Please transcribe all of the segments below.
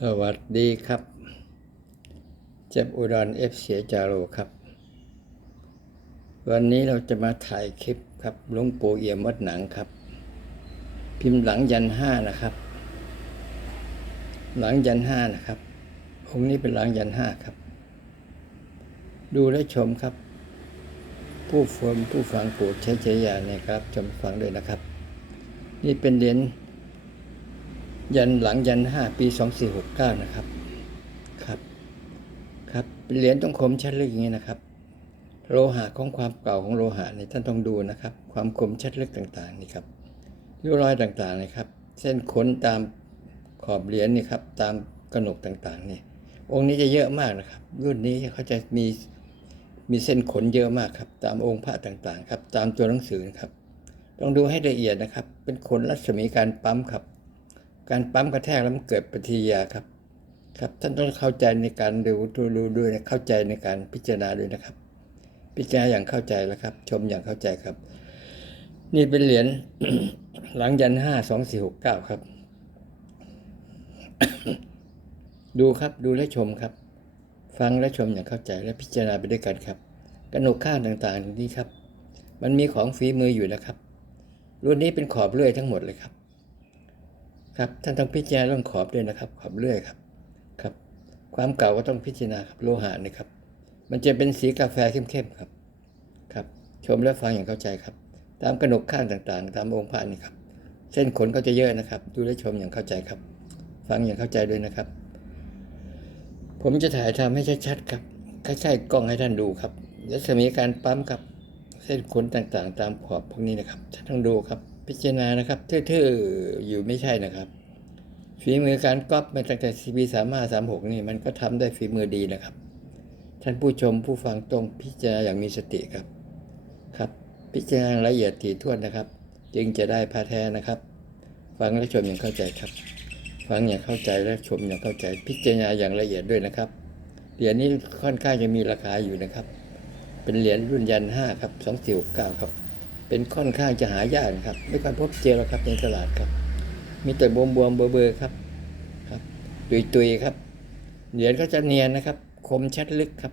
สวัสดีครับ เจ็บอุดรเอฟเสียจาโรครับ วันนี้เราจะมาถ่ายคลิปครับหลวงปู่เอี่ยมวัดหนังครับ พิมพ์หลังยันห้านะครับ หลังยันห้านะครับ องค์นี้เป็นหลังยันห้าครับ ดูและชมครับ ผู้ฟังผู้ฟังโปรดใช้ใจญาณนะครับ ชมฟังด้วยนะครับ นี่เป็นเหรียญ ยันหลังยันห้าปีสองสี่หกเก้านะครับครับ ครับเหรียญต้องคมชัดลึกอย่างนี้นะครับ โลหะของความเก่าของโลหะนี่ท่านต้องดูนะครับ ความคมชัดลึกต่างๆนี่ครับริ้วรอยต่างๆนะครับ เส้นขนตามขอบเหรียญนี่ครับตามกระหนกต่างๆนี่องค์นี้จะเยอะมากนะครับ รุ่นนี้เขาจะมีมีเส้นขนเยอะมากครับ ตามองค์พระต่างๆ ครับ ตามตัวหนังสือนะครับ ต้องดูให้ละเอียดนะครับ เป็นขนรัศมีการปั๊มครับ การปั๊มกระแทกแล้วมันเกิดปฏิกิริยาครับ ครับ ท่านต้องเข้าใจในการดูดูดูด้วยนะเข้าใจในการพิจารณาด้วยนะครับ พิจารณาอย่างเข้าใจแล้วครับ ชมอย่างเข้าใจครับ นี่เป็นเหรียญหลังยันห้าสองสี่หกเก้าครับ ดูครับดูและชมครับ ฟังและชมอย่างเข้าใจและพิจารณาไปด้วยกันครับกระหนกข้างต่างๆนี้ครับ มันมีของฝีมืออยู่นะครับรุ่นนี้เป็นขอบเลื่อยทั้งหมดเลยครับ ครับท่านต้องพิจารณาเรื่องขอบด้วยนะครับ ขอบเลื่อยครับครับ ความเก่าก็ต้องพิจารณาครับโลหะนะครับ มันจะเป็นสีกาแฟเข้มๆครับครับ ชมและฟังอย่างเข้าใจครับ ตามกระหนกข้างต่างๆ ตามองค์พระนี่ครับ เส้นขนก็จะเยอะนะครับ ดูและชมอย่างเข้าใจครับ ฟังอย่างเข้าใจด้วยนะครับ ผมจะถ่ายทำให้ชัดๆครับใกล้ๆกล้องให้ท่านดูครับและจะมีการปั๊มครับ เส้นขนต่างๆ ตามขอบพวกนี้นะครับท่านต้องดูครับ พิจารณานะครับทื่อๆอยู่ไม่ใช่นะครับฝีมือการก๊อปมาตั้งแต่ปีสามห้าสามหกนี่มันก็ทำได้ฝีมือดีนะครับ ท่านผู้ชมผู้ฟังต้องพิจารณาอย่างมีสติครับ ครับ พิจารณาละเอียดถี่ถ้วนนะครับ จึงจะได้พาแท้นะครับ ฟังและชมอย่างเข้าใจครับ ฟังอย่างเข้าใจและชมอย่างเข้าใจ พิจารณาอย่างละเอียดด้วยนะครับเหรียญนี้ค่อนข้างจะมีราคาอยู่นะครับ เป็นเหรียญรุ่นยันห้าครับสองสี่หกเก้าครับ เป็นค่อนข้างจะหายากนะครับ ไม่ค่อยพบเจอแล้วครับในตลาดครับ มีแต่บวมบวมเบอร์เบอร์ครับครับ ตุยตุยครับ เหรียญก็จะเนียนนะครับ คมชัดลึกครับ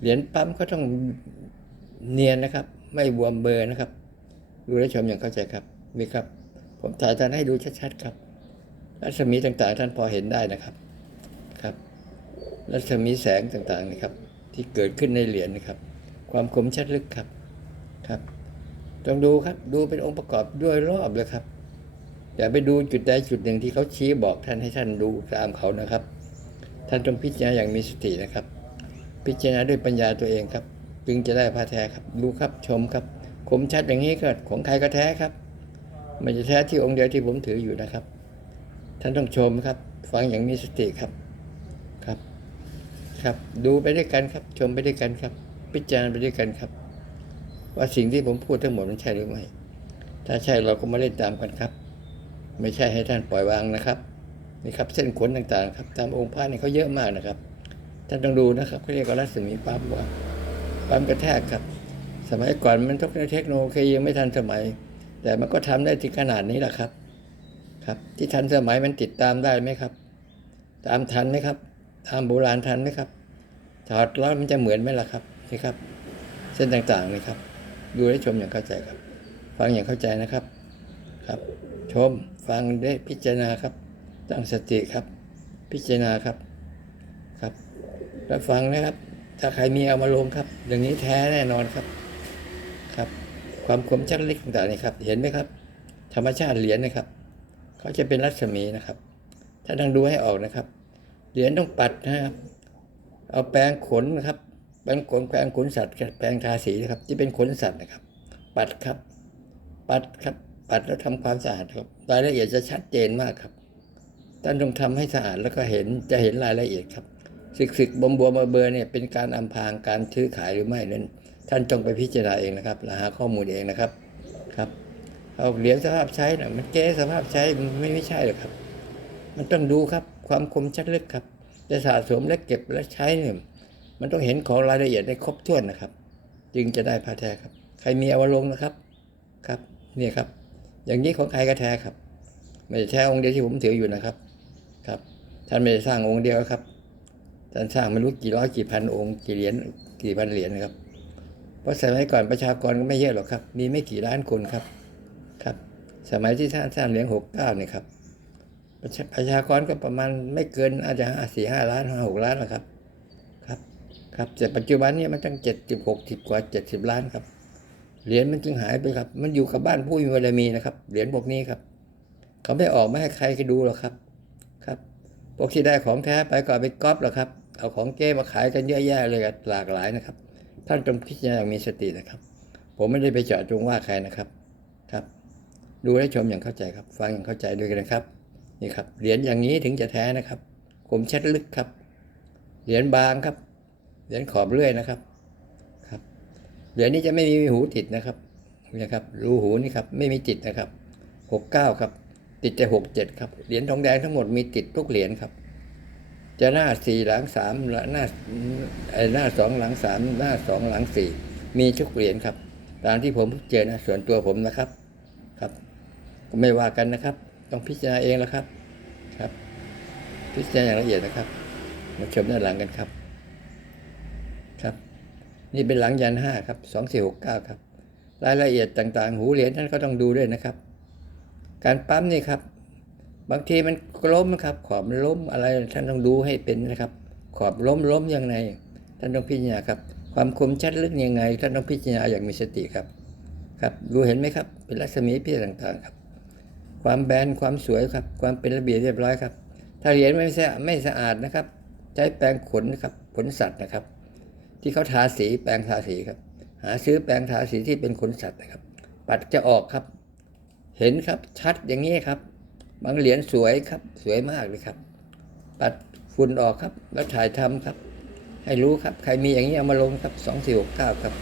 เหรียญปั๊มก็ต้องเนียนนะครับ ไม่บวมเบอร์นะครับ ดูและชมอย่างเข้าใจครับมีครับ ผมถ่ายท่านให้ดูชัดๆครับ รัศมีต่างๆ ท่านพอเห็นได้นะครับครับ รัศมีแสงต่างๆนะครับ ที่เกิดขึ้นในเหรียญนะครับ ความคมชัดลึกครับครับ ต้องดูครับ ดูเป็นองค์ประกอบด้วยรอบเลยครับ อย่าไปดูจุดใดจุดหนึ่งที่เขาชี้บอกท่านให้ท่านดูตามเขานะครับ ท่านต้องพิจารณาอย่างมีสตินะครับ พิจารณาด้วยปัญญาตัวเองครับ จึงจะได้พาแท้ครับ ดูครับชมครับคมชัดอย่างนี้ก็ของใครก็แท้ครับมันจะแท้ที่องค์เดียวที่ผมถืออยู่นะครับ ท่านต้องชมครับ ฟังอย่างมีสติครับครับ ครับ ดูไปด้วยกันครับ ชมไปด้วยกันครับ พิจารณาไปด้วยกันครับ ว่าสิ่งที่ผมพูดทั้งหมดมันใช่หรือไม่ ถ้าใช่เราก็มาเล่นตามกันครับ ไม่ใช่ให้ท่านปล่อยวางนะครับนี่ครับเส้นขนต่างๆ ครับตามองค์พระนี่เขาเยอะมากนะครับ ท่านต้องดูนะครับเขาเรียกว่ารัศมีปั๊มว่าปั๊มกระแทกครับ สมัยก่อนมันต้องเทคโนโลยียังไม่ทันสมัย แต่มันก็ทำได้ถึงขนาดนี้แหละครับ ครับ ที่ทันสมัยมันติดตามได้ไหมครับ ตามทันไหมครับตามโบราณทันไหมครับถอดแล้วมันจะเหมือนไหมล่ะครับนี่ครับ เส้นต่างๆนี่ครับ ดูและชมอย่างเข้าใจครับ ฟังอย่างเข้าใจนะครับ ครับ ชมฟังได้พิจารณาครับ ตั้งสติครับ พิจารณาครับ ครับ แล้วฟังนะครับ ถ้าใครมีเอามาลงครับอย่างนี้แท้แน่นอนครับ ครับ ความคมชัดเลึกต่างๆนี่ครับ เห็นไหมครับ ธรรมชาติเหรียญนะครับ เขาจะเป็นรัศมีนะครับ ถ้าต้องดูให้ออกนะครับ เหรียญต้องปัดนะครับ เอาแปรงขนนะครับ แปรงขนแปรงขนสัตว์แปรงทาสีนะครับ ที่เป็นขนสัตว์นะครับ ปัดครับ ปัดครับ ปัดแล้วทำความสะอาดครับรายละเอียดจะชัดเจนมากครับท่านต้องทำให้สะอาดแล้วก็เห็นจะเห็นรายละเอียดครับสึกสึกบวมบวมเบอร์เนี่ยเป็นการอำพางการซื้อขายหรือไม่นั้น ท่านต้องไปพิจารณาเองนะครับหาข้อมูลเองนะครับครับเอาเหรียญสภาพใช้นะมันแก้สภาพใช้มันไม่ไม่ใช่หรอกครับ มันต้องดูครับความคมชัดลึกครับ จะสะสมและเก็บและใช้เนี่ย มันต้องเห็นของรายละเอียดได้ครบถ้วนนะครับ จึงจะได้พาแท้ครับ ใครมีอามาลงนะครับครับเนี่ยครับ อย่างนี้ของใครก็แท้ครับ ไม่ใช่แท้องค์เดียวที่ผมถืออยู่นะครับครับ ท่านไม่ได้สร้างองค์เดียวครับท่านสร้างไม่รู้กี่ร้อยกี่พันองค์กี่เหรียญกี่พันเหรียญนะครับ เพราะสมัยก่อนประชากรก็ไม่เยอะหรอกครับ มีไม่กี่ล้านคนครับครับ สมัยที่ท่านสร้างเหรียญหกเก้าเนี่ยครับประชากรก็ประมาณไม่เกินอาจจะห้าสี่ห้าล้านห้าหกล้านหรอกครับครับ ครับแต่ปัจจุบันนี้มันตั้งเจ็ดสิบหกสิบกว่าเจ็ดสิบล้านครับ เหรียญมันจึงหายไปครับ มันอยู่กับบ้านผู้มีบารมีนะครับ เหรียญพวกนี้ครับ เขาไม่ออกไมาให้ใครไปดูหรอกครับ ครับพวกที่ได้ของแท้ไปก็ไปก๊อปหรอกครับ เอาของเก้มาขายกันเยอะแยะเลยหลากหลายนะครับ ท่านจงพิจารณาอย่างมีสตินะครับ ผมไม่ได้ไปเจาะจงว่าใครนะครับครับ ดูและชมอย่างเข้าใจครับ ฟังอย่างเข้าใจด้วยกันนะครับนี่ครับเหรียญอย่างนี้ถึงจะแท้นะครับ ผมชัดลึกครับ เหรียญบางครับ เหรียญขอบเลื่อยนะครับ ครับ เหรียญนี้จะไม่มีหูติดนะครับนะครับ รูหูนี่ครับ ไม่มีติดนะครับหกเก้าครับ ติดแต่หกเจ็ดครับ เหรียญทองแดงทั้งหมดมีติดทุกเหรียญครับ จะหน้าสี่หลังสามหน้าไอ้หน้าสองหลังสามหน้าสองหลังสี่มีทุกเหรียญครับ ตามที่ผมเจอนะส่วนตัวผมนะครับ ครับ ไม่ว่ากันนะครับ ต้องพิจารณาเองแล้วครับ ครับ พิจารณาอย่างละเอียดนะครับ มาชมด้านหลังกันครับ นี่เป็นหลังยันห้าครับสองสี่หกเก้าครับ รายละเอียดต่างๆ หูเหรียญท่านก็ต้องดูด้วยนะครับ การปั๊มนี่ครับ บางทีมันล้มนะครับ ขอบมันล้มอะไรท่านต้องดูให้เป็นนะครับ ขอบล้มล้มยังไง ท่านต้องพิจารณาครับ ความคมชัดลึกยังไง ท่านต้องพิจารณาอย่างมีสติครับ ครับ ดูเห็นไหมครับ เป็นรัศมีพิษต่างๆครับ ความแบนความสวยครับ ความเป็นระเบียบเรียบร้อยครับ ถ้าเหรียญไม่สะไม่สะอาดนะครับ ใช้แปรงขนนะครับขนสัตว์นะครับ ที่เขาทาสีแปรงทาสีครับ หาซื้อแปรงทาสีที่เป็นขนสัตว์นะครับ ปัดจะออกครับ เห็นครับชัดอย่างนี้ครับ บางเหรียญสวยครับ สวยมากเลยครับ ปัดฝุ่นออกครับ แล้วถ่ายทำครับ ให้รู้ครับ ใครมีอย่างนี้เอามาลงครับสองสี่หกเก้าครับ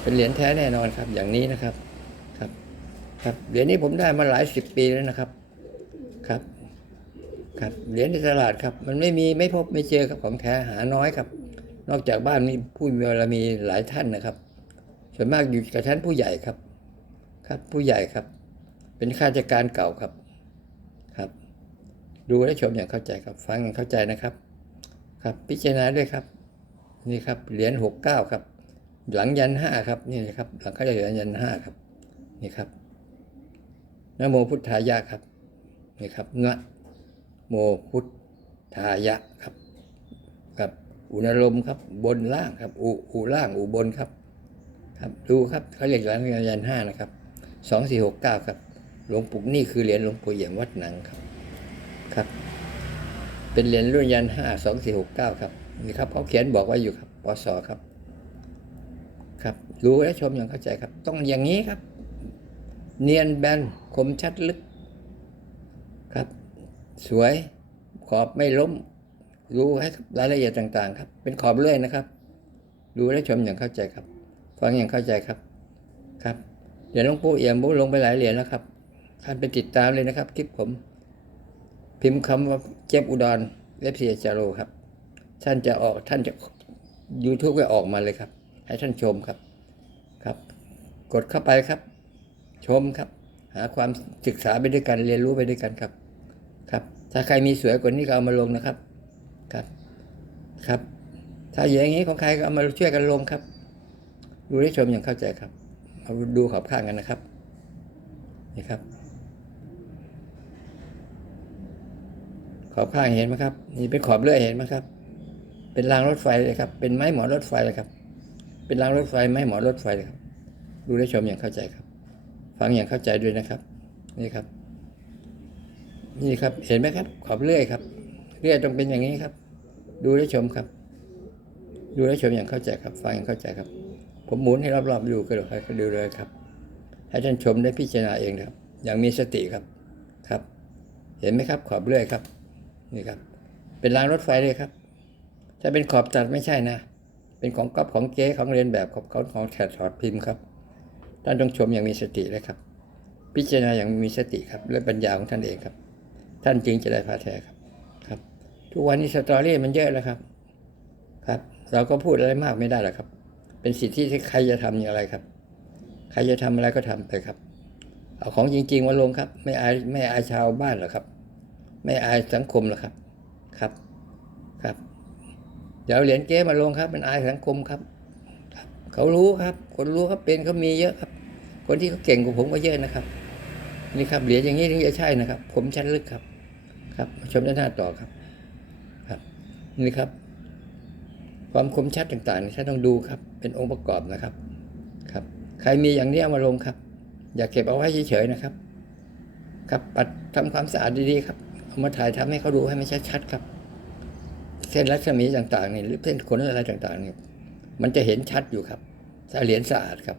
เป็นเหรียญแท้แน่นอนครับ อย่างนี้นะครับครับ ครับเหรียญนี้ผมได้มาหลายสิบปีแล้วนะครับครับครับเหรียญในตลาดครับ มันไม่มีไม่พบไม่เจอครับของแท้หาน้อยครับ นอกจากบ้านมีผู้มีบารมีหลายท่านนะครับ ส่วนมากอยู่กับท่านผู้ใหญ่ครับ ครับ ผู้ใหญ่ครับ เป็นข้าราชการเก่าครับครับ ดูและชมอย่างเข้าใจครับ ฟังอย่างเข้าใจนะครับ ครับ พิจารณาด้วยครับ นี่ครับเหรียญหกเก้าครับ หลังยันห้าครับนี่นะครับ หลังเขาจะเหรียญยันห้าครับ นี่ครับนโมพุทธายะครับนี่ครับนะโมพุทธายะครับ อุณลมครับ บนล่างครับอุอุล่างอุบนครับ ครับดูครับเขาเรียกหลังยันห้านะครับสองสี่หกเก้าครับหลวงปู่นี่คือเหรียญหลวงปู่เอี่ยมวัดหนังครับครับ เป็นเหรียญรุ่นยันห้าสองสี่หกเก้าครับนี่ครับเขาเขียนบอกไว้อยู่ครับปศครับ ครับรู้และชมอย่างเข้าใจครับ ต้องอย่างนี้ครับ เนียนแบนคมชัดลึกครับ สวยขอบไม่ล้ม รู้ให้รายละเอียดต่างๆ ครับ เป็นขอบเลื่อยนะครับ ดูและชมอย่างเข้าใจครับ ฟังอย่างเข้าใจครับ ครับ เดี๋ยวหลวงปู่เอี่ยมบุลงไปหลายเหรียญแล้วครับท่านไปติดตามเลยนะครับ คลิปผม พิมพ์คำว่าเจ็บอุดรเว็บเสียจาโรครับ ท่านจะออกท่านจะ YouTube ก็ออกมาเลยครับ ให้ท่านชมครับ ครับ กดเข้าไปครับ ชมครับ หาความศึกษาไปด้วยกันเรียนรู้ไปด้วยกันครับ ครับ ถ้าใครมีสวยกว่านี้ก็เอามาลงนะครับ ครับ ครับ ถ้าอย่างนี้ของใครก็เอามาช่วยกันลงครับ ดูได้ชมอย่างเข้าใจครับเอาดูขอบข้างกันนะครับ นี่ครับ ขอบข้างเห็นไหมครับ นี่เป็นขอบเลื่อยเห็นไหมครับ เป็นรางรถไฟเลยครับ เป็นไม้หมอนรถไฟเลยครับ เป็นรางรถไฟไม้หมอนรถไฟเลยครับ ดูได้ชมอย่างเข้าใจครับ ฟังอย่างเข้าใจด้วยนะครับ นี่ครับนี่ครับ เห็นไหมครับ ขอบเลื่อยครับ เลื่อยต้องเป็นอย่างนี้ครับ ดูได้ชมครับ ดูได้ชมอย่างเข้าใจครับ ฟังอย่างเข้าใจครับ ผมหมุนให้รอบๆดูก็ดูให้ดูเลยครับ ให้ท่านชมได้พิจารณาเองครับ อย่างมีสติครับครับ เห็นไหมครับ ขอบเลื่อยครับ นี่ครับ เป็นรางรถไฟเลยครับ ถ้าเป็นขอบตัดไม่ใช่นะ เป็นของก๊อปของเก๊ของเรียนแบบของเขาของแถดถอดพิมพ์ครับ ท่านต้องชมอย่างมีสติเลยครับ พิจารณาอย่างมีสติครับ และปัญญาของท่านเองครับ ท่านจึงจะได้พาแท้ครับ ทุกวันนี้สตอรี่มันเยอะแล้วครับ ครับ เราก็พูดอะไรมากไม่ได้หรอกครับ เป็นสิทธิที่ใครจะทำอย่างไรครับ ใครจะทำอะไรก็ทำไปครับ เอาของจริง ๆ มาลงครับ ไม่อายไม่อายชาวบ้านหรอกครับ ไม่อายสังคมหรอกครับ ครับครับ เดี๋ยวเอาเหรียญเก๊มาลงครับ มันอายสังคมครับ เขารู้ครับ คนรู้เขาเป็นเขามีเยอะครับ คนที่เขาเก่งกว่าผมก็เยอะนะครับ นี่ครับเหรียญอย่างนี้ถึงจะใช่นะครับ ผมชั้นลึกครับ ครับ ชมด้านหน้าต่อครับ นี่ครับ ความคมชัดต่างๆท่านต้องดูครับ เป็นองค์ประกอบนะครับ ครับ ใครมีอย่างนี้เอามาลงครับ อย่าเก็บเอาไว้เฉยๆนะครับ ครับปัดทำความสะอาดดีๆครับเอามาถ่ายทำให้เขาดูให้มันชัดๆครับ เส้นรัศมีต่างๆนี่หรือเส้นขนอะไรต่างๆนี่มันจะเห็นชัดอยู่ครับถ้าเหรียญสะอาดครับ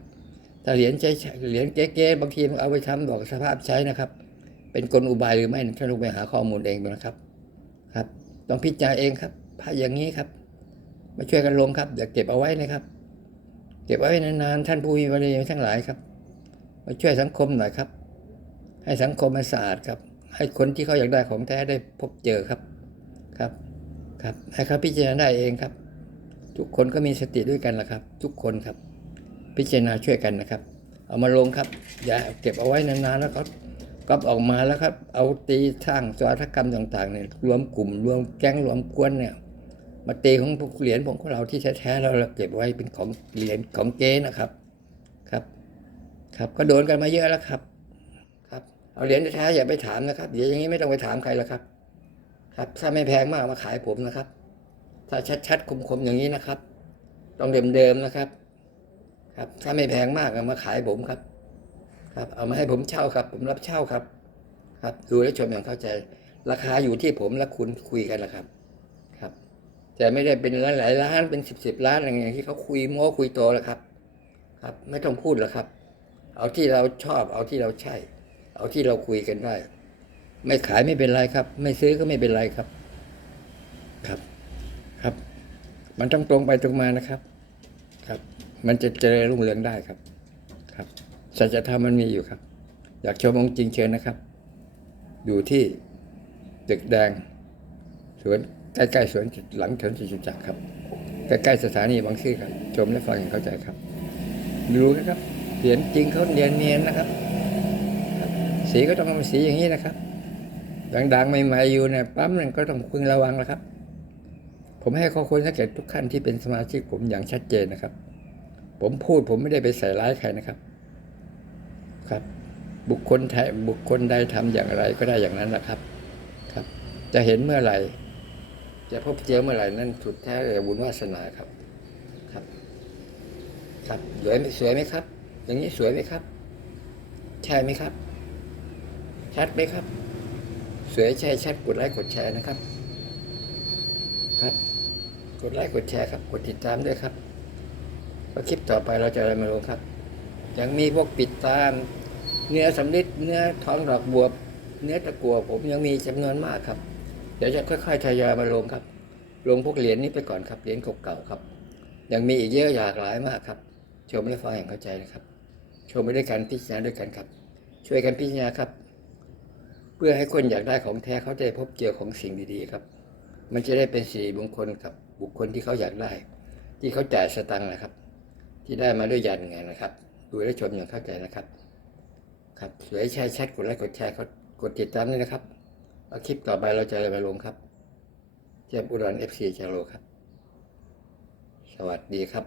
ถ้าเหรียญใช้เหรียญเก๊ๆบางทีมันเอาไปทำบอกสภาพใช้นะครับ เป็นกลอุบายหรือไม่ท่านลงไปหาข้อมูลเองนะครับ ครับ ต้องพิจารณาเองครับ ผ้าอย่างนี้ครับ มาช่วยกันลงครับอย่าเก็บเอาไว้นะครับ เก็บเอาไว้นานๆท่านผู้มีบารมีทั้งหลายครับ มาช่วยสังคมหน่อยครับ ให้สังคมมันสะอาดครับ ให้คนที่เขาอยากได้ของแท้ได้พบเจอครับครับครับให้เขาพิจารณาได้เองครับ ทุกคนก็มีสติด้วยกันละครับ ทุกคนครับ พิจารณาช่วยกันนะครับ เอามาลงครับ อย่าเก็บเอาไว้นานๆแล้วก็ก็ออกมาแล้วครับ เอาตีสร้างสวัสดกรรมต่างๆเนี่ยรวมกลุ่มรวมแก๊งรวมกวนเนี่ย มาตีของเหรียญของเราที่แท้ๆแล้วเราเก็บไว้เป็นของเหรียญของเก๊นะครับ ครับ ครับก็โดนกันมาเยอะแล้วครับ ครับเอาเหรียญแท้ๆอย่าไปถามนะครับเดี๋ยวอย่างนี้ไม่ต้องไปถามใครแล้วครับ ครับ ถ้าไม่แพงมากมาขายผมนะครับ ถ้าชัดๆคมๆอย่างนี้นะครับ ต้องเดิมๆนะครับ ครับ ถ้าไม่แพงมากมาขายผมครับ ครับ เอามาให้ผมเช่าครับ ผมรับเช่าครับ ครับดูและชมอย่างเข้าใจ ราคาอยู่ที่ผมและคุณคุยกันนะครับ แต่ไม่ได้เป็นล้านหลายล้านเป็นสิบสิบล้านอะไรอย่างที่เขาคุยโม้คุยโตแล้วครับ ครับ ไม่ต้องพูดแล้วครับ เอาที่เราชอบ เอาที่เราใช่ เอาที่เราคุยกันได้ ไม่ขายไม่เป็นไรครับ ไม่ซื้อก็ไม่เป็นไรครับ ครับครับ มันต้องตรงไปตรงมานะครับ ครับ มันจะเจริญรุ่งเรืองได้ครับ ครับสัจธรรมมันมีอยู่ครับ อยากชมองค์จริงเชิญนะครับ อยู่ที่ตึกแดงสวน ใกล้ๆสวนหลังถนนจตุจักรครับ ใกล้ๆสถานีบางซื่อครับชมและฟังอย่างเข้าใจครับ ดูนะครับเหรียญจริงเขาเนียนเนียนนะครับ สีก็ต้องเป็นสีอย่างนี้นะครับดังๆใหม่ๆอยู่เนี่ยปั๊มนั่นก็ต้องพึงระวังแล้วครับ ผมให้ข้อควรสังเกตทุกขั้นที่เป็นสมาชิกผมอย่างชัดเจนนะครับ ผมพูดผมไม่ได้ไปใส่ร้ายใครนะครับ ครับ บุคคลไทยบุคคลใดทำอย่างไรก็ได้อย่างนั้นแหละครับ ครับ จะเห็นเมื่อไหร่ จะพบเจอเมื่อไหร่นั่นสุดแท้เลยบุญวาสนาครับ ครับ ครับสวยไหมสวยไหมครับ อย่างนี้สวยไหมครับ ใช่ไหมครับ ชัดไหมครับ สวยใช่ชัดกดไลค์กดแชร์นะครับ ครับ กดไลค์กดแชร์ครับ กดติดตามด้วยครับว่าคลิปต่อไปเราจะอะไรมาลงครับ ยังมีพวกปิดตามเนื้อสำลิดเนื้อท้องดอกบวบ เนื้อตะกัวผมยังมีจำนวนมากครับ ดี๋ยวจะค่อยๆทยอยมาลงครับ ลงพวกเหรียญนี้ไปก่อนครับ เหรียญเก่าๆครับ ยังมีอีกเยอะหลากหลายมากครับ ชมและฟังอย่างเข้าใจนะครับ ชมไปด้วยกันพิจารณาด้วยกันครับ ช่วยกันพิจารณาครับ เพื่อให้คนอยากได้ของแท้เขาได้พบเจอของสิ่งดีๆครับ มันจะได้เป็นสีมงคลกับบุคคลที่เขาอยากได้ ที่เขาจ่ายสตังค์นะครับ ที่ได้มาด้วยยันไงนะครับ ดูและชมอย่างเข้าใจนะครับ ครับสวยใช่ชัดกดไลค์กดแชร์กดติดตามด้วยนะครับ คลิปต่อไปเราจะไปลงครับ เจมส์อุดรเอฟซีจาโรครับ สวัสดีครับ